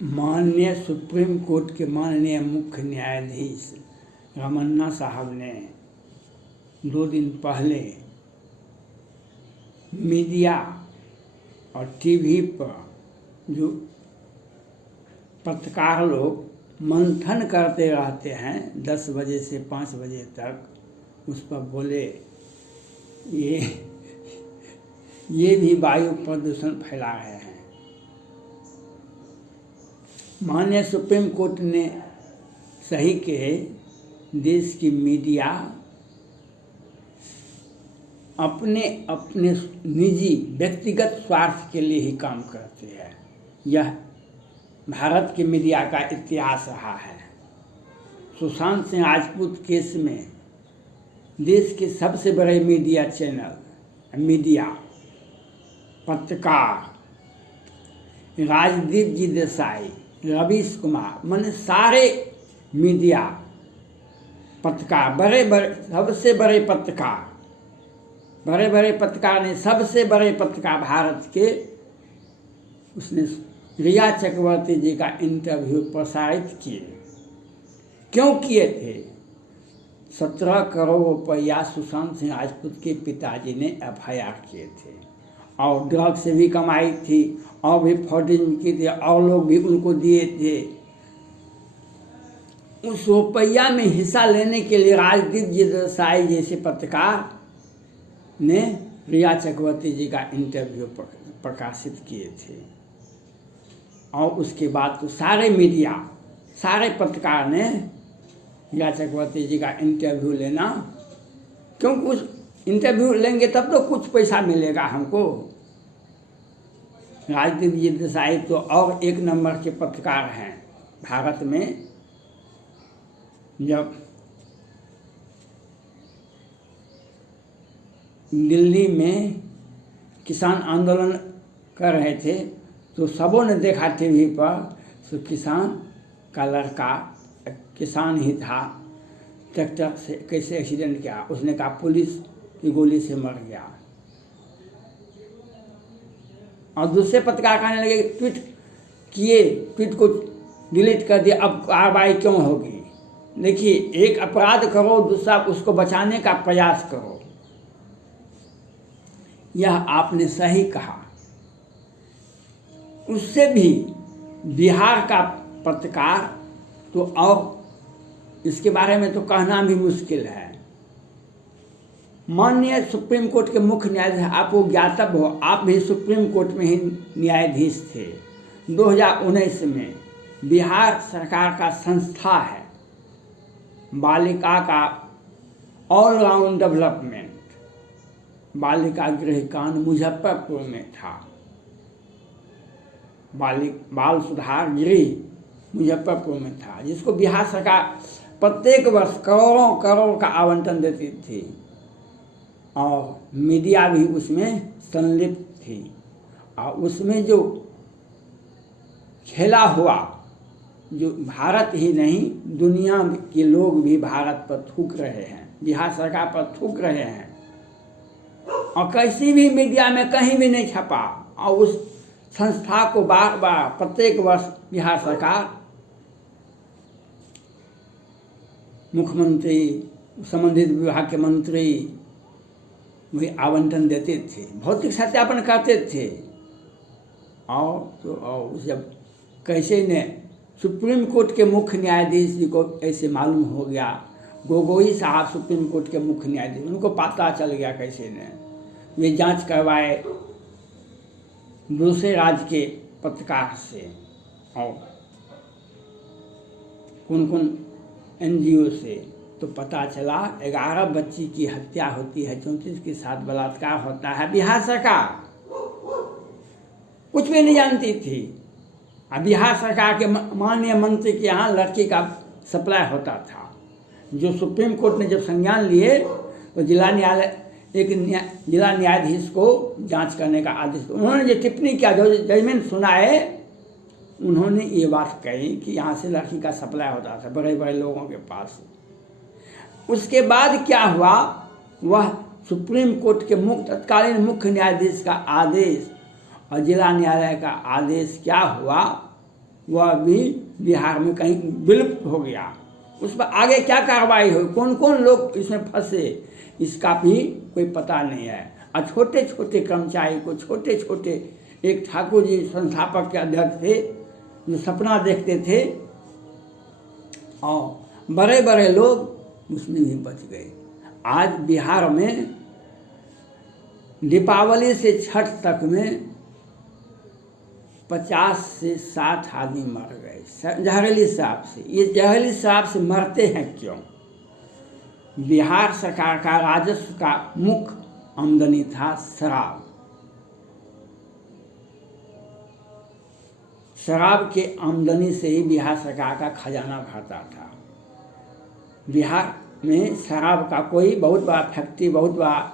माननीय supreme court के माननीय मुख्य न्यायाधीश रमन्ना साहब ने 2 दिन पहले मीडिया और टीवी पर जो पत्रकार लोग मंथन करते रहते हैं 10 बजे से 5 बजे तक, उस पर बोले ये भी वायु प्रदूषण फैला रहे हैं। माननीय सुप्रीम कोर्ट ने सही कहे, देश की मीडिया अपने अपने निजी व्यक्तिगत स्वार्थ के लिए ही काम करती है। यह भारत की मीडिया का इतिहास रहा है। सुशांत सिंह राजपूत केस में देश के सबसे बड़े मीडिया चैनल, मीडिया, पत्रकार, राजदीप जी देसाई, रवीश कुमार, मैंने सारे मीडिया पत्रकार, बड़े सबसे बड़े पत्रकार ने सबसे बड़े पत्रकार भारत के, उसने रिया चक्रवर्ती जी का इंटरव्यू प्रसारित किए। क्यों किए थे? 17 करोड़ रुपया सुशांत सिंह राजपूत के पिताजी ने FIR किए थे और ड्रग से भी कमाई थी और भी फॉर्जिंग की थी और लोग भी उनको दिए थे। उस रुपया में हिस्सा लेने के लिए राजदीप जी देसाई जैसे पत्रकार ने रिया चक्रवर्ती जी का इंटरव्यू प्रकाशित किए थे और उसके बाद तो सारे मीडिया, सारे पत्रकार ने रिया चक्रवर्ती जी का इंटरव्यू लेना, क्योंकि उस इंटरव्यू लेंगे तब तो कुछ पैसा मिलेगा हमको। राजदीप जी देसाई तो और 1 नंबर के पत्रकार हैं भारत में। जब दिल्ली में किसान आंदोलन कर रहे थे तो सबों ने देखा टीवी पर, तो किसान का लड़का किसान ही था, ट्रैक्टर से कैसे एक्सीडेंट किया, उसने कहा पुलिस की गोली से मर गया। और दूसरे पत्रकार कहने लगे ट्वीट को डिलीट कर दिया, अब कार्रवाई क्यों होगी? देखिए, एक अपराध करो, दूसरा उसको बचाने का प्रयास करो। यह आपने सही कहा। उससे भी बिहार का पत्रकार तो, और इसके बारे में तो कहना भी मुश्किल है। माननीय सुप्रीम कोर्ट के मुख्य न्यायाधीश, आपको ज्ञातव्य हो, आप भी सुप्रीम कोर्ट में ही न्यायाधीश थे। 2019 में बिहार सरकार का संस्था है बालिका का ऑलराउंड डेवलपमेंट, बालिका गृह कांड मुजफ्फरपुर में था। बाल सुधार गृह मुजफ्फरपुर में था, जिसको बिहार सरकार प्रत्येक वर्ष करोड़ों करोड़ का आवंटन देती थी और मीडिया भी उसमें संलिप्त थी। और उसमें जो खेला हुआ, जो भारत ही नहीं दुनिया के लोग भी भारत पर थूक रहे हैं, बिहार सरकार पर थूक रहे हैं, और किसी भी मीडिया में कहीं भी नहीं छपा। और उस संस्था को बार बार प्रत्येक वर्ष बिहार सरकार, मुख्यमंत्री, संबंधित विभाग के मंत्री वही आवंटन देते थे, भौतिक सत्यापन करते थे। और जब कैसे ने सुप्रीम कोर्ट के मुख्य न्यायाधीश जी को ऐसे मालूम हो गया, गोगोई साहब सुप्रीम कोर्ट के मुख्य न्यायाधीश, उनको पता चल गया कैसे ने, वे जांच करवाए दूसरे राज्य के पत्रकार से और कौन कौन NGO से, तो पता चला 11 बच्ची की हत्या होती है, 34 के साथ बलात्कार होता है। बिहार सरकार कुछ भी नहीं जानती थी। बिहार सरकार के माननीय मंत्री के यहाँ लड़की का सप्लाई होता था, जो सुप्रीम कोर्ट ने जब संज्ञान लिए तो जिला न्यायाधीश को जांच करने का आदेश। उन्होंने जो टिप्पणी किया, जो जजमेंट सुनाए, उन्होंने ये बात कही कि यहाँ से लड़की का सप्लाई होता था बड़े बड़े लोगों के पास। उसके बाद क्या हुआ, वह सुप्रीम कोर्ट के तत्कालीन मुख्य न्यायाधीश का आदेश और जिला न्यायालय का आदेश क्या हुआ, वह भी बिहार में कहीं विलुप्त हो गया। उस पर आगे क्या कार्रवाई हुई, कौन कौन लोग इसमें फंसे, इसका भी कोई पता नहीं है। और छोटे छोटे कर्मचारी को, छोटे छोटे, एक ठाकुर जी संस्थापक के अध्यक्ष थे जो सपना देखते थे, और बड़े बड़े लोग उसमें भी बच गए। आज बिहार में दीपावली से छठ तक में 50 से 60 आदमी मर गए जहरीली शराब से। ये जहरीली शराब से मरते हैं क्यों? बिहार सरकार का राजस्व का मुख्य आमदनी था शराब। शराब के आमदनी से ही बिहार सरकार का खजाना भरता था। बिहार में शराब का कोई बहुत बड़ा फैक्ट्री, बहुत बड़ा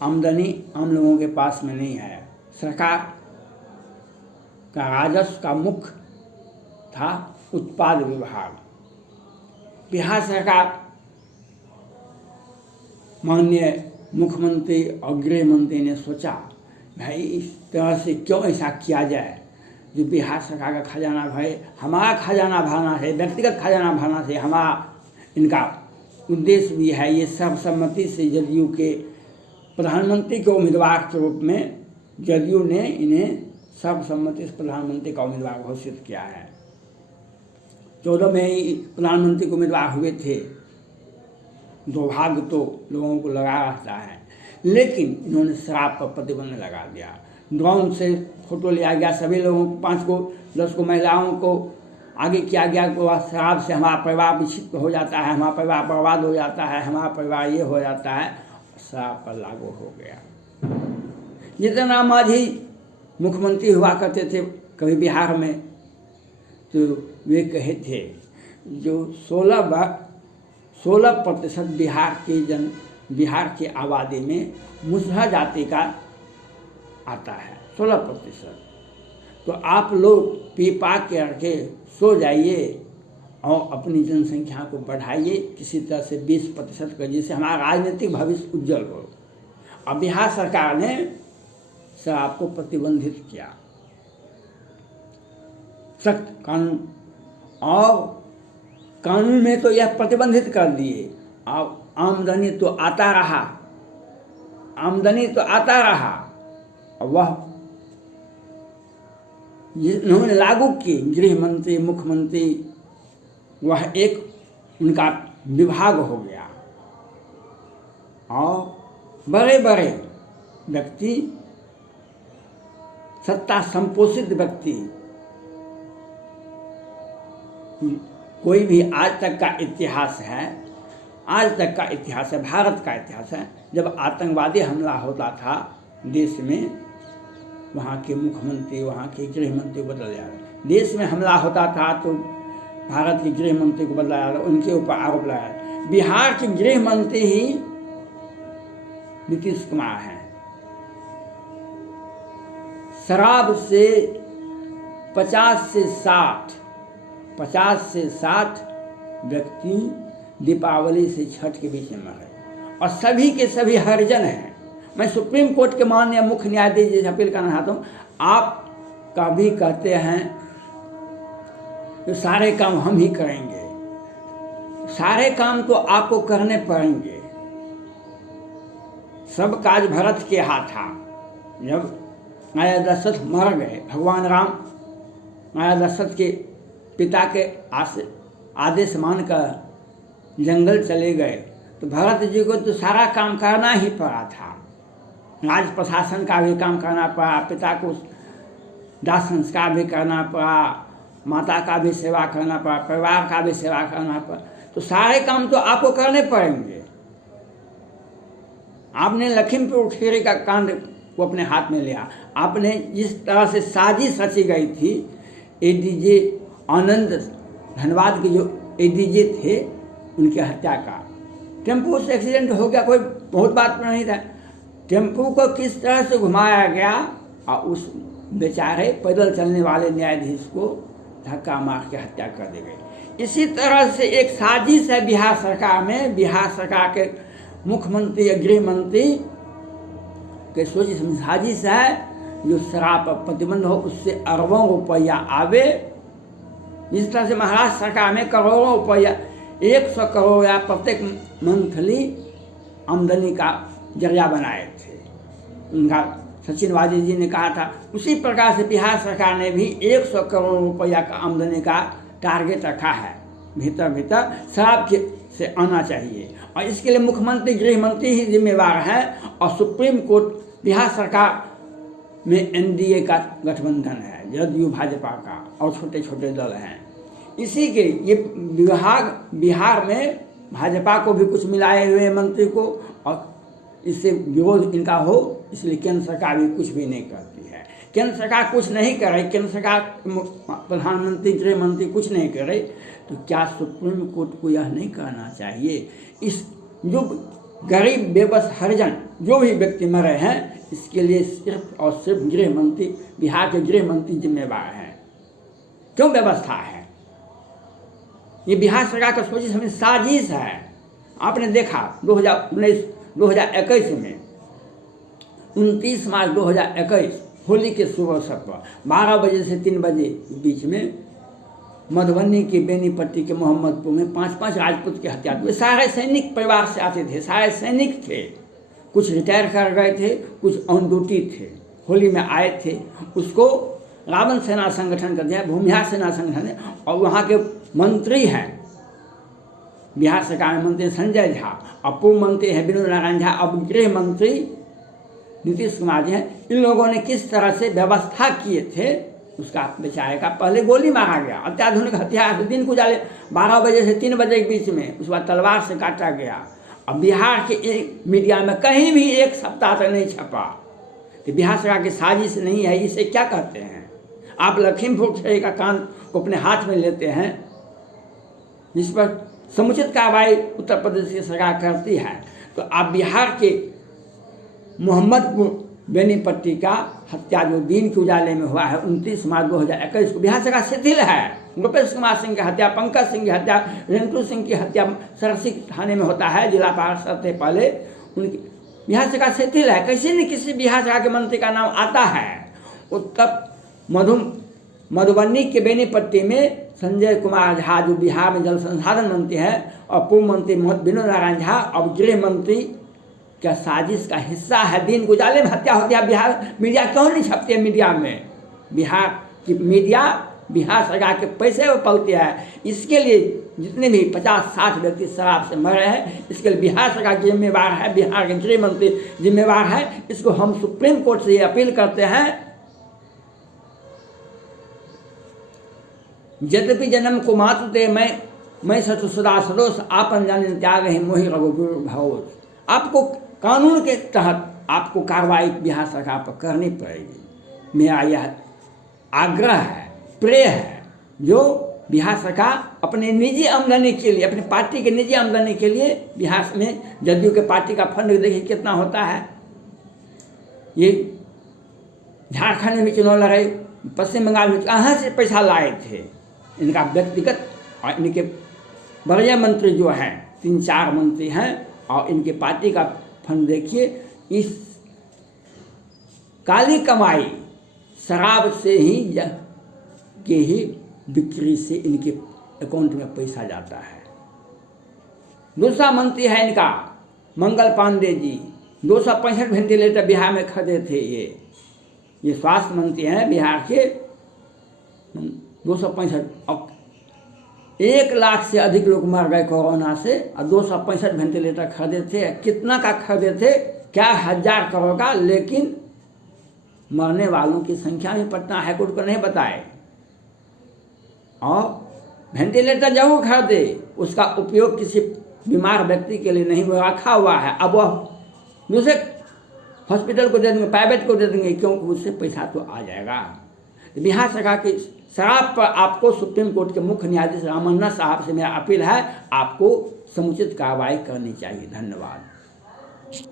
आमदनी आम लोगों के पास में नहीं है। सरकार का राजस्व का मुख्य था उत्पाद विभाग। बिहार सरकार माननीय मुख्यमंत्री और गृह मंत्री ने सोचा, भाई इस तरह से क्यों ऐसा किया जाए जो बिहार सरकार का खजाना भरे। हमारा खजाना भरना है, व्यक्तिगत खजाना भरना से हमारा इनका उद्देश्य भी है। ये सर्वसम्मति से जदयू के प्रधानमंत्री के उम्मीदवार के रूप में जदयू ने इन्हें सर्वसम्मति से प्रधानमंत्री का उम्मीदवार घोषित किया है। 14 में ही प्रधानमंत्री के उम्मीदवार हुए थे। दुर्भाग्य तो लोगों को लगा रहता है, लेकिन इन्होंने शराब पर प्रतिबंध लगा दिया। ड्रोन से फोटो लिया गया, सभी लोगों को, 5 को 10 को महिलाओं को आगे किया गया कि वह शराब से हमारा परिवार विच्छिन्न हो जाता है, हमारा परिवार बर्बाद हो जाता है, हमारा परिवार ये हो जाता है। शराब पर लागू हो गया। जितना मांझी मुख्यमंत्री हुआ करते थे कभी बिहार में, तो वे कहे थे जो 16% बिहार की आबादी में मुसहर जाति का आता है, 16%। तो आप लोग पी पा के रखे सो जाइए और अपनी जनसंख्या को बढ़ाइए किसी तरह से 20% कर, जिससे हमारा राजनीतिक भविष्य उज्जवल हो। अब बिहार सरकार ने शराब को प्रतिबंधित किया, सख्त कानून, और कानून में तो यह प्रतिबंधित कर दिए। अब आमदनी तो आता रहा, वह जिन्होंने लागू की, गृह मंत्री, मुख्यमंत्री, वह एक उनका विभाग हो गया। और बड़े बड़े व्यक्ति, सत्ता संपोषित व्यक्ति, कोई भी आज तक का इतिहास है, भारत का इतिहास है, जब आतंकवादी हमला होता था देश में, वहाँ के मुख्यमंत्री, वहाँ के गृह मंत्री बदल जाते। देश में हमला होता था तो भारत के गृह मंत्री को बदला जाता, उनके ऊपर आरोप लगाया। बिहार के गृह मंत्री ही नीतीश कुमार हैं। शराब से 50 से 60 व्यक्ति दीपावली से छठ के बीच में मरे, और सभी के सभी हरिजन हैं। मैं सुप्रीम कोर्ट के माननीय मुख्य न्यायाधीश जी से अपील करना चाहता हूँ, आप कभी कहते हैं तो सारे काम हम ही करेंगे, सारे काम तो आपको करने पड़ेंगे। सब काज भरत के हाथ था। जब राजा दशरथ मर गए, भगवान राम राजा दशरथ के पिता के आदेश मानकर जंगल चले गए, तो भरत जी को तो सारा काम करना ही पड़ा था। राज प्रशासन का भी काम करना पड़ा, पिता को दाह संस्कार भी करना पड़ा, माता का भी सेवा करना पड़ा, परिवार का भी सेवा करना पड़ा। तो सारे काम तो आपको करने पड़ेंगे। आपने लखीमपुर खीरी का कांड को अपने हाथ में लिया। आपने जिस तरह से साजिश रची गई थी, एडीजे आनंद धनबाद के जो एडीजे थे, उनकी हत्या का, टेम्पो से एक्सीडेंट हो गया, कोई बहुत बात नहीं था। टेम्पो को किस तरह से घुमाया गया और उस बेचारे पैदल चलने वाले न्यायाधीश को धक्का मार के हत्या कर दी गई। इसी तरह से एक साजिश है बिहार सरकार में। बिहार सरकार के मुख्यमंत्री या गृह मंत्री के सोची समझ साजिश है जो शराब पर प्रतिबंध हो, उससे अरबों रुपया आवे जिस तरह से महाराष्ट्र सरकार में करोड़ों रुपया 100 करोड़ या प्रत्येक मंथली आमदनी का जरिया बनाए थे, उनका सचिन वाजी जी ने कहा था। उसी प्रकार से बिहार सरकार ने भी 100 करोड़ रुपया का आमदनी का टारगेट रखा है, भीतर भीतर शराब के से आना चाहिए। और इसके लिए मुख्यमंत्री गृह मंत्री ही जिम्मेवार हैं। और सुप्रीम कोर्ट बिहार सरकार में एनडीए का गठबंधन है, जदयू भाजपा का, और छोटे छोटे दल हैं। इसी के ये बिहार में भाजपा को भी कुछ मिलाए हुए मंत्री को, और इससे विरोध इनका हो, इसलिए केंद्र सरकार भी कुछ भी नहीं करती है। केंद्र सरकार कुछ नहीं कर रही, केंद्र सरकार प्रधानमंत्री गृह मंत्री कुछ नहीं कर रही, तो क्या सुप्रीम कोर्ट को यह नहीं करना चाहिए? इस जो गरीब बेबस हरिजन जो भी व्यक्ति मरे हैं, इसके लिए सिर्फ और सिर्फ गृह मंत्री, बिहार के गृह मंत्री जिम्मेवार हैं। क्यों व्यवस्था है? ये बिहार सरकार का सोची समझी साजिश है। आपने देखा 2021 में 29 मार्च 2021 होली के शुभ अवसर पर 12 बजे से 3 बजे के बीच में मधुबनी के बेनीपट्टी के मोहम्मदपुर में 5 राजपूत की हत्या हुई। सारे सैनिक परिवार से आते थे, सारे सैनिक थे, कुछ रिटायर कर गए थे, कुछ ऑन ड्यूटी थे, होली में आए थे। उसको रावण सेना संगठन कहते हैं, भूमिहार सेना संगठन है। और वहाँ के मंत्री हैं, बिहार सरकार में मंत्री संजय झा, और पूर्व मंत्री हैं विनोद नारायण झा, अब गृह मंत्री नीतीश कुमार जी हैं। इन लोगों ने किस तरह से व्यवस्था किए थे, उसका बेचारे का पहले गोली मारा गया, अत्याधुनिक हथियार, दिन को उजाले 12 बजे से 3 बजे के बीच में, उसके बाद तलवार से काटा गया। अब बिहार के एक मीडिया में कहीं भी एक सप्ताह तक नहीं छपा। तो बिहार सरकार की साजिश नहीं है, इसे क्या कहते हैं? आप लखीमपुर खीरी का कान को अपने हाथ में लेते हैं, जिस पर समुचित कार्रवाई उत्तर प्रदेश की सरकार करती है। तो आप बिहार के मोहम्मदपुर बेनीपट्टी का हत्या जो दिन के उजाले में हुआ है 29 मार्च 2021 को, बिहार सरकार शिथिल है। गोपेश कुमार सिंह की हत्या, पंकज सिंह की हत्या, रेंटू सिंह की हत्या सरसी थाने में होता है, जिला पार्षद से पहले, उनकी बिहार सरकार शिथिल है। किसी न किसी बिहार सरकार के मंत्री का नाम आता है। तब मधुबनी के बेनीपट्टी में संजय कुमार झा जो बिहार में जल संसाधन मंत्री है, और पूर्व मंत्री विनोद नारायण झा अब गृह मंत्री क्या साजिश का हिस्सा है। दिन उजाले में हत्या होती है। बिहार मीडिया क्यों नहीं छपती है? मीडिया में बिहार की मीडिया बिहार सरकार के पैसे में पलती है। इसके लिए जितने भी 50-60 व्यक्ति शराब से मरे हैं, इसके लिए बिहार सरकार जिम्मेवार है, बिहार के गृह मंत्री जिम्मेवार है। इसको हम सुप्रीम कोर्ट से ये अपील करते हैं, यद्यपि जन्म को मातु ते मैं सचु सदा सदोष आपन जाने त्याग है मोहि रघुवीर भाव। आपको कानून के तहत आपको कार्रवाई बिहार सरकार पर करनी पड़ेगी। मेरा यह आग्रह है, प्रे है, जो बिहार सरकार अपने निजी आमदनी के लिए, अपनी पार्टी के निजी आमदनी के लिए, बिहार में जदयू के पार्टी का फंड देखिए कितना होता है। ये झारखंड में भी चुनाव लड़ाई, पश्चिम बंगाल में कहाँ से पैसा लाए थे? इनका व्यक्तिगत और इनके बड़े मंत्री जो हैं, 3-4 मंत्री हैं, और इनके पार्टी का फंड देखिए। इस काली कमाई शराब से ही बिक्री से इनके अकाउंट में पैसा जाता है। दूसरा मंत्री है इनका मंगल पांडे जी, 265 वेंटिलेटर बिहार में खरीदे थे। ये स्वास्थ्य मंत्री हैं बिहार के, 265। अब 1 लाख से अधिक लोग मर गए कोरोना से, और 265 वेंटिलेटर खरीदे थे। कितना का खरीदे थे? क्या 1000 करोड़ का? लेकिन मरने वालों की संख्या भी पटना हाईकोर्ट को नहीं बताए। और वेंटिलेटर जरूर खरीदे, उसका उपयोग किसी बीमार व्यक्ति के लिए नहीं रखा हुआ है। अब वह दूसरे हॉस्पिटल को दे देंगे, प्राइवेट को दे देंगे, क्योंकि उससे पैसा तो आ जाएगा। बिहार सरकार की शराब पर आपको सुप्रीम कोर्ट के मुख्य न्यायाधीश रामन्ना साहब से मेरा अपील है, आपको समुचित कार्रवाई करनी चाहिए। धन्यवाद।